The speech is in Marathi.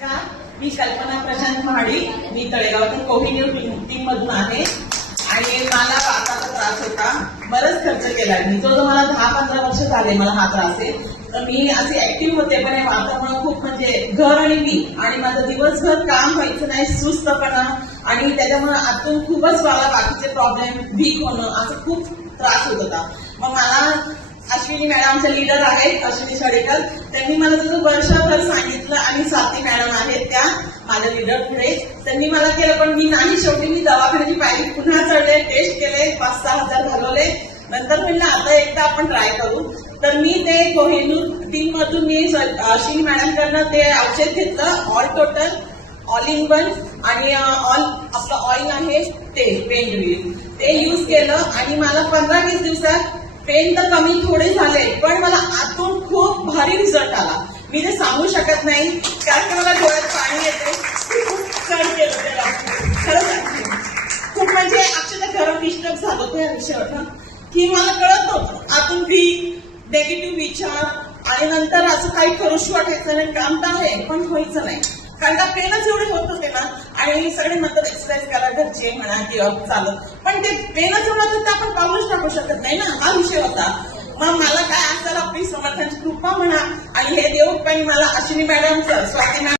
नमस्कार, मी कल्पना प्रशांत महाडी. मी तळेगावातून कोहिनूर टीम मधून आहे आणि मला वाताचा त्रास होता. बरंच खर्च केला मी. जो मला 10-15 वर्ष झाले मला हा त्रास आहे. तर मी असे ऍक्टिव्ह होते, पण वातामुळे खूप म्हणजे घर आणि मी आणि माझं दिवसभर काम व्हायचं नाही, सुस्तपणा आणि त्याच्यामुळे आतून खूपच मला बाकीचे प्रॉब्लेम, वीक होणं असं खूप त्रास होत होता. मग मला अश्विनी मॅडम आमच्या लीडर आहेत, अश्विनी शडेकर, त्यांनी मला जसं वर्षभर सांगितलं आणि स्वाती मॅडम आहेत त्या माझ्या लीडर पुढे. त्यांनी मला केलं, पण मी नाही. शेवटी मी दवाखान्याची पायरी पुन्हा चढले, टेस्ट केले, 5-6 हजार घालवले. नंतर म्हणलं आता एकदा आपण ट्राय करू. तर मी ते कोहिनूर टीम मधून मी अश्विनी मॅडमकडनं ते औषध घेतलं, all total, all in one आणि ऑल आपलं ऑइल आहे ते पेन रिलीफ, ते युज केलं आणि मला 15-20 दिवसात पेन तर कमी थोडे झाले, पण मला आतून खूप भारी रिझल्ट आला. मी ते सांगू शकत नाही, कारण मला डोळ्यात पाणी येते. खूप सहन केलं त्याला, खरंच खूप म्हणजे अक्षरशः घर डिस्टर्ब झालं होतं या विषयावर, की मला कळत नव्हतं आतून नेगेटिव्ह विचार आणि नंतर असं काही करूशी वाटायचं नाही. काम तर आहे पण व्हायचं नाही, कारण का पेनच एवढे होत होते ना. आणि सगळे नंतर एक्सरसाइज करा, घरचे म्हणा किंवा चालत, पण ते पेनच एवढं होतं तर आपण पाऊलच टाकू शकत नाही ना, हा विषय होता. मग मला काय असेल आपली समर्थांची कृपा म्हणा आणि हे देव पण मला अश्विनी मॅडमचं, स्वाती मॅडम